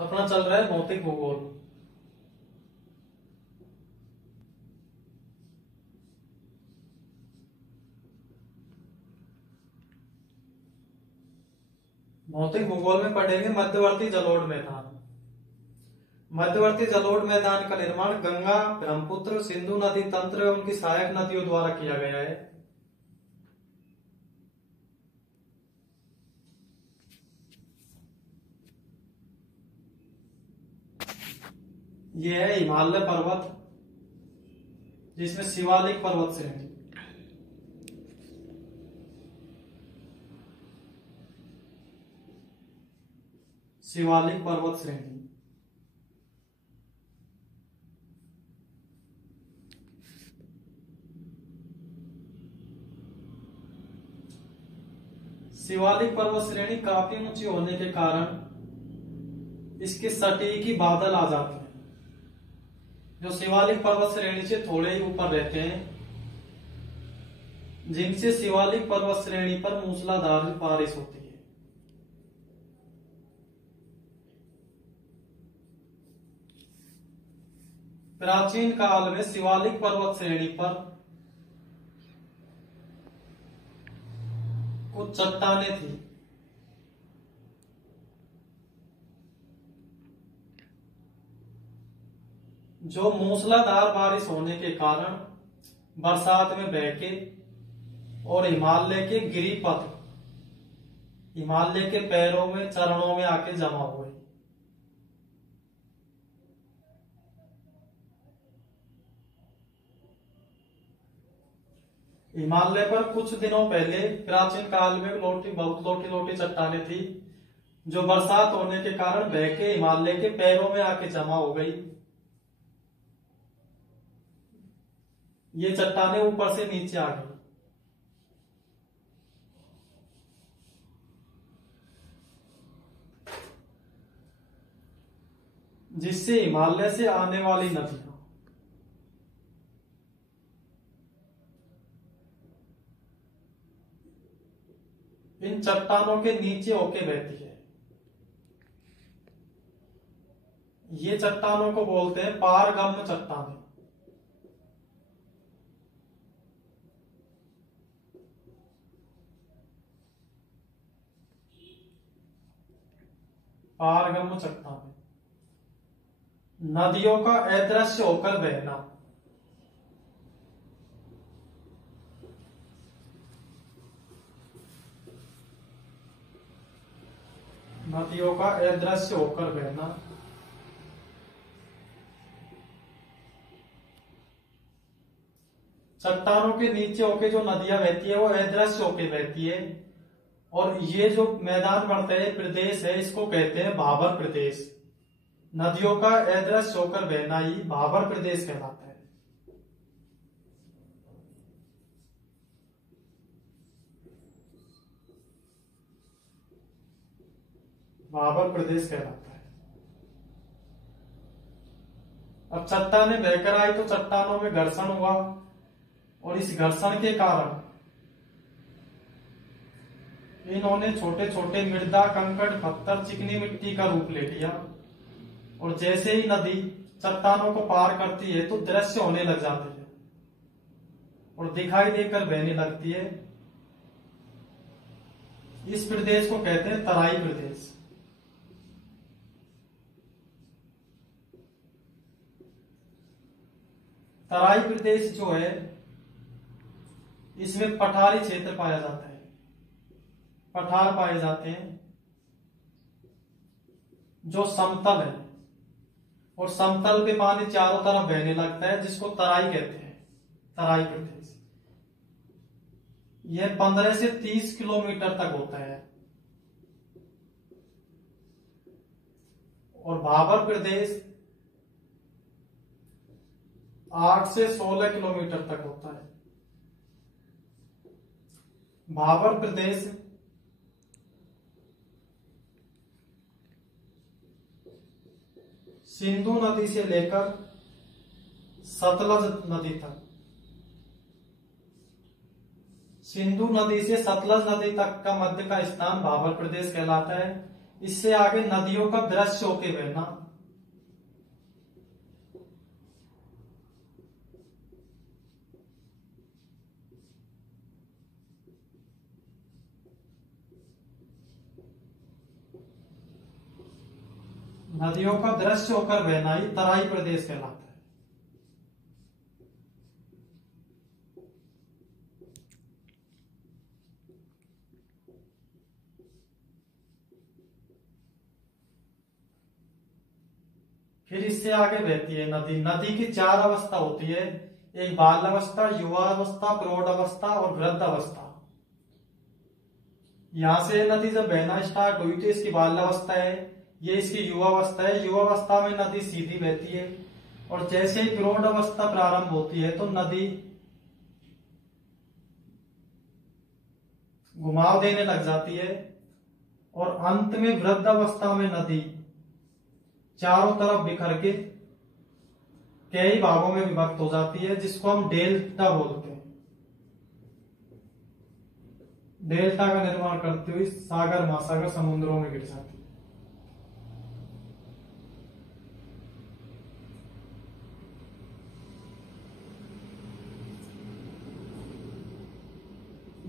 अपना चल रहा है भौतिक भूगोल। भौतिक भूगोल में पढ़ेंगे मध्यवर्ती जलोढ़ मैदान। मध्यवर्ती जलोढ़ मैदान का निर्माण गंगा, ब्रह्मपुत्र, सिंधु नदी तंत्र एवं उनकी सहायक नदियों द्वारा किया गया है। यह है हिमालय पर्वत, जिसमें शिवालिक पर्वत श्रेणी। शिवालिक पर्वत श्रेणी। शिवालिक पर्वत श्रेणी काफी ऊंची होने के कारण इसके सटीकी बादल आ जाते हैं। जो शिवालिक पर्वत श्रेणी से थोड़े ही ऊपर रहते हैं, जिनसे शिवालिक पर्वत श्रेणी पर मूसलाधार बारिश होती है। प्राचीन काल में शिवालिक पर्वत श्रेणी पर कुछ चट्टानें थी। जो मूसलाधार बारिश होने के कारण बरसात में बहके और हिमालय के गिरिपथ, हिमालय के पैरों में, चरणों में आके जमा हुए। हिमालय पर कुछ दिनों पहले प्राचीन काल में बहुत लोटी चट्टानें थी, जो बरसात होने के कारण बहके हिमालय के पैरों में आके जमा हो गई। ये चट्टानें ऊपर से नीचे आ गई। जिससे हिमालय से आने वाली नदियां इन चट्टानों के नीचे होके बहती है। ये चट्टानों को बोलते हैं पारगम्य चट्टानें। पारगम्य चट्टानें। नदियों का अदृश्य होकर बहना। नदियों का अदृश्य होकर बहना। चट्टानों के नीचे होके जो नदियां बहती है वो अदृश्य होके बहती है। और ये जो मैदान बनता है, प्रदेश है, इसको कहते हैं भाबर प्रदेश। नदियों का अदृश्य होकर बहना ही भाबर प्रदेश कहलाता है। भाबर प्रदेश कहलाता है। अब चट्टानें बहकर आई तो चट्टानों में घर्षण हुआ, और इस घर्षण के कारण इन्होंने छोटे छोटे मृदा, कंकड़, पत्थर, चिकनी मिट्टी का रूप ले लिया। और जैसे ही नदी चट्टानों को पार करती है तो दृश्य होने लग जाती है और दिखाई देकर बहने लगती है। इस प्रदेश को कहते हैं तराई प्रदेश। तराई प्रदेश जो है, इसमें पठारी क्षेत्र पाया जाता है। पठार पाए जाते हैं जो समतल है, और समतल पे पानी चारों तरफ बहने लगता है, जिसको तराई कहते हैं। तराई प्रदेश यह 15 से 30 किलोमीटर तक होता है। और भाबर प्रदेश 8 से 16 किलोमीटर तक होता है। भाबर प्रदेश सिंधु नदी से लेकर सतलज नदी तक, सिंधु नदी से सतलज नदी तक का मध्य का स्थान भाबर प्रदेश कहलाता है। इससे आगे नदियों का दृश्य होके बहना। नदियों का दृश्य होकर बहना ही तराई प्रदेश कहलाता है। फिर इससे आगे बहती है नदी। नदी की 4 अवस्था होती है, एक बाल अवस्था, युवा अवस्था, प्रौढ़ अवस्था और वृद्ध अवस्था। यहां से नदी जब बहना स्टार्ट हुई तो इसकी बाल अवस्था है, ये इसकी युवा अवस्था है। युवा अवस्था में नदी सीधी बहती है और जैसे ही प्रौढ़ अवस्था प्रारंभ होती है तो नदी घुमाव देने लग जाती है और अंत में वृद्ध अवस्था में नदी चारों तरफ बिखर के कई भागों में विभक्त हो जाती है, जिसको हम डेल्टा बोलते हैं। डेल्टा का निर्माण करते हुए सागर महासागर समुद्रों में गिर जाती है।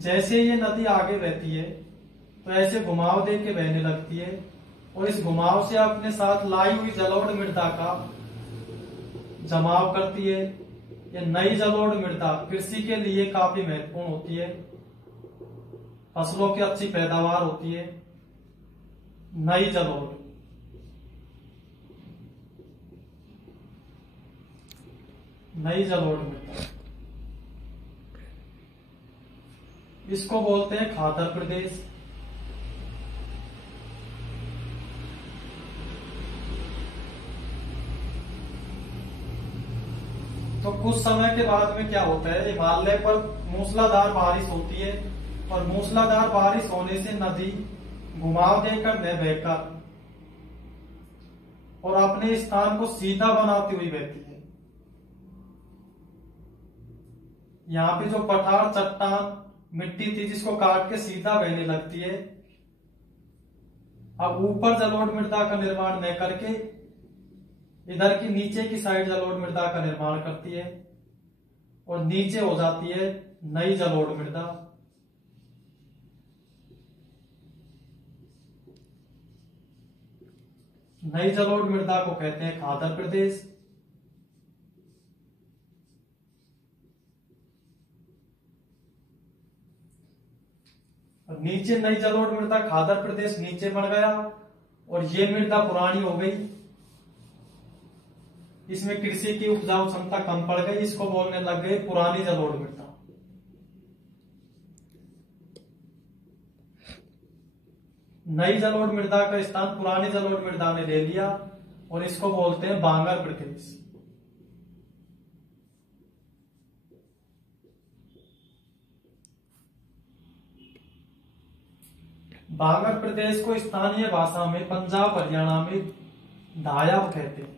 जैसे ये नदी आगे बहती है तो ऐसे घुमाव दे के बहने लगती है और इस घुमाव से अपने साथ लाई हुई जलोढ़ मृदा का जमाव करती है। ये नई जलोढ़ मृदा कृषि के लिए काफी महत्वपूर्ण होती है, फसलों की अच्छी पैदावार होती है। नई जलोढ़ मृदा, इसको बोलते हैं खादर प्रदेश। तो कुछ समय के बाद में क्या होता है, हिमालय पर मूसलाधार बारिश होती है और मूसलाधार बारिश होने से नदी घुमाव देकर न बहकर और अपने स्थान को सीधा बनाती हुई बहती है। यहाँ पे जो पठार चट्टान मिट्टी थी जिसको काट के सीधा बहने लगती है, अब ऊपर जलोढ़ मृदा का निर्माण न करके इधर की नीचे की साइड जलोढ़ मृदा का निर्माण करती है और नीचे हो जाती है नई जलोढ़ मृदा। नई जलोढ़ मृदा को कहते हैं खादर प्रदेश। नीचे नई जलोढ़ मृदा खादर प्रदेश नीचे बढ़ गया और ये मृदा पुरानी हो गई, इसमें कृषि की उपजाऊ क्षमता कम पड़ गई, इसको बोलने लग गए पुरानी जलोढ़ मृदा। नई जलोढ़ मृदा का स्थान पुरानी जलोढ़ मृदा ने ले लिया और इसको बोलते हैं बांगर प्रदेश। बांगर प्रदेश को स्थानीय भाषा में पंजाब हरियाणा में धायब कहते हैं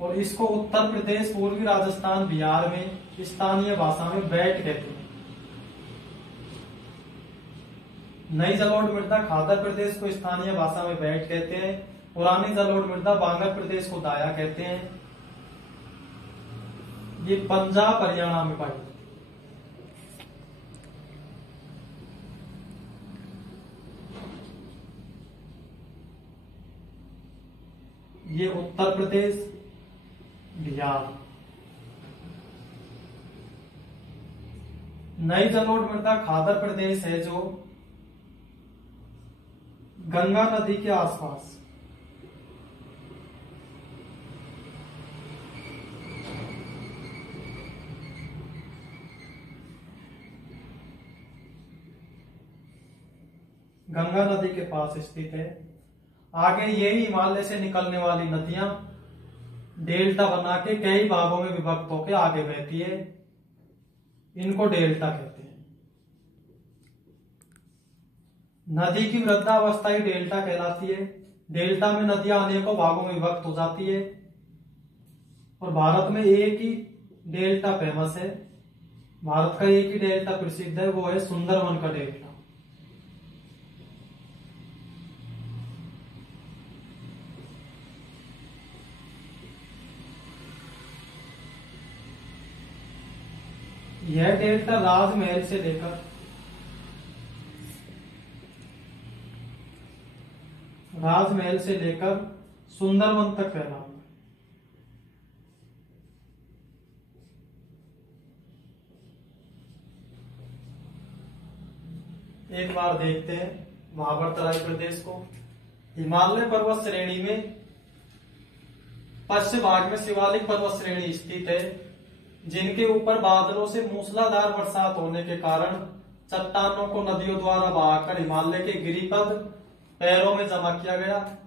और इसको उत्तर प्रदेश, पूर्वी राजस्थान, बिहार में स्थानीय भाषा में बैट कहते हैं। नई जलोढ़ मृदा खादर प्रदेश को स्थानीय भाषा में बैट कहते हैं, पुरानी जलोढ़ मृदा बांगर प्रदेश को दाया कहते हैं। ये पंजाब हरियाणा में पाई जाती है। ये उत्तर प्रदेश, बिहार। नई जलोढ़ मृदा खादर प्रदेश है जो गंगा नदी के आसपास गंगा नदी के पास स्थित है। आगे यही हिमालय से निकलने वाली नदियां डेल्टा बना के कई भागों में विभक्त होकर आगे बहती है, इनको डेल्टा कहते हैं। नदी की वृद्धावस्था ही डेल्टा कहलाती है। डेल्टा में नदियां अनेकों भागों में विभक्त हो जाती है और भारत में एक ही डेल्टा फेमस है, भारत का एक ही डेल्टा प्रसिद्ध है, वो है सुंदरवन का डेल्टा। यह डेल्टा राजमहल से लेकर सुंदरवन तक फैला हुआ है। एक बार देखते हैं भाबर तराई प्रदेश को। हिमालय पर्वत श्रेणी में पश्चिम भाग में शिवालिक पर्वत श्रेणी स्थित है, जिनके ऊपर बादलों से मूसलाधार बरसात होने के कारण चट्टानों को नदियों द्वारा बहाकर हिमालय के गिरिपद पैरों में जमा किया गया।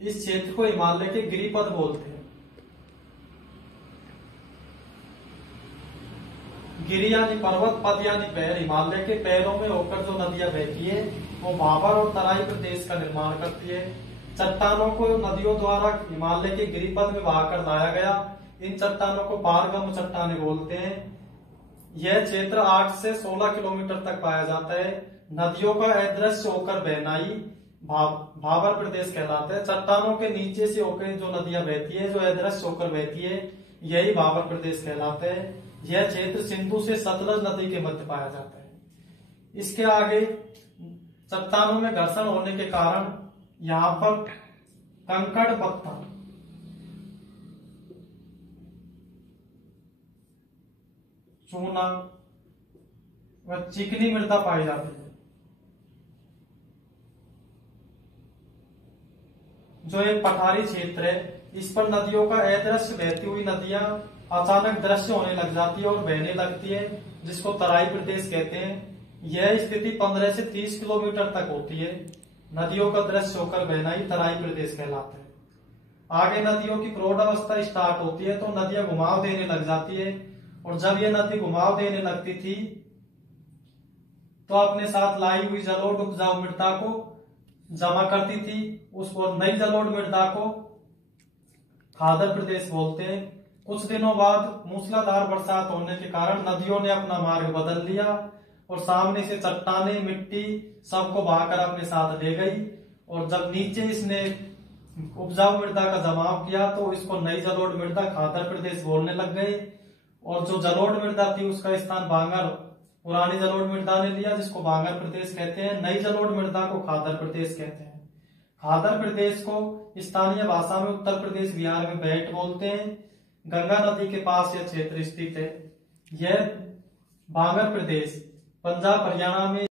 इस क्षेत्र को हिमालय के गिरिपद बोलते हैं। गिरि यानी पर्वत, पद यानी पैर। हिमालय के पैरों में होकर जो नदियां बहती है वो भाबर और तराई प्रदेश का निर्माण करती है। चट्टानों को नदियों द्वारा हिमालय के गिरिपद में बहाकर लाया गया। इन चट्टानों को पारगम चट्टाने बोलते हैं। यह क्षेत्र 8 से 16 किलोमीटर तक पाया जाता है। नदियों का अदृश्य होकर बहना ही भाबर प्रदेश कहलाता है। चट्टानों के नीचे से होकर जो नदियां बहती है, जो अदृश्य होकर बहती है, यही भाबर प्रदेश कहलाता है। यह क्षेत्र सिंधु से सतलज नदी के मध्य पाया जाता है। इसके आगे चट्टानों में घर्षण होने के कारण यहाँ पर कंकड़ पत्थर, चूना व चिकनी मृदा पाई जाती है। जो एक पठारी क्षेत्र है, इस पर नदियों का अदृश्य बहती हुई नदियां अचानक दृश्य होने लग जाती है और बहने लगती है, जिसको तराई प्रदेश कहते हैं। यह स्थिति 15 से 30 किलोमीटर तक होती है। नदियों का दृश्य होकर बहना ही तराई प्रदेश कहलाता है। आगे नदियों की प्रौढ़ अवस्था स्टार्ट होती है तो नदियां घुमाव देने लग जाती है, और जब यह नदी घुमाव देने लगती थी तो अपने साथ लाई हुई जलोढ़ उपजाऊ मृदा को जमा करती थी। उसको नई जलोढ़ मृदा को खादर प्रदेश बोलते हैं। कुछ दिनों बाद मूसलाधार बरसात होने के कारण नदियों ने अपना मार्ग बदल लिया और सामने से चट्टाने, मिट्टी सबको बहाकर अपने साथ ले गई। और जब नीचे इसने उपजाऊ मृदा का जमाव किया तो इसको नई जलोढ़ मृदा खादर प्रदेश बोलने लग गए। और जो जलोढ़ मृदा थी उसका स्थान बांगर, पुरानी जलोढ़ मृदा ने लिया, जिसको बांगर प्रदेश कहते हैं। नई जलोढ़ मृदा को खादर प्रदेश कहते हैं। खादर प्रदेश को स्थानीय भाषा में उत्तर प्रदेश, बिहार में बैट बोलते हैं। गंगा नदी के पास यह क्षेत्र स्थित है। यह बांगर प्रदेश पंजाब, हरियाणा में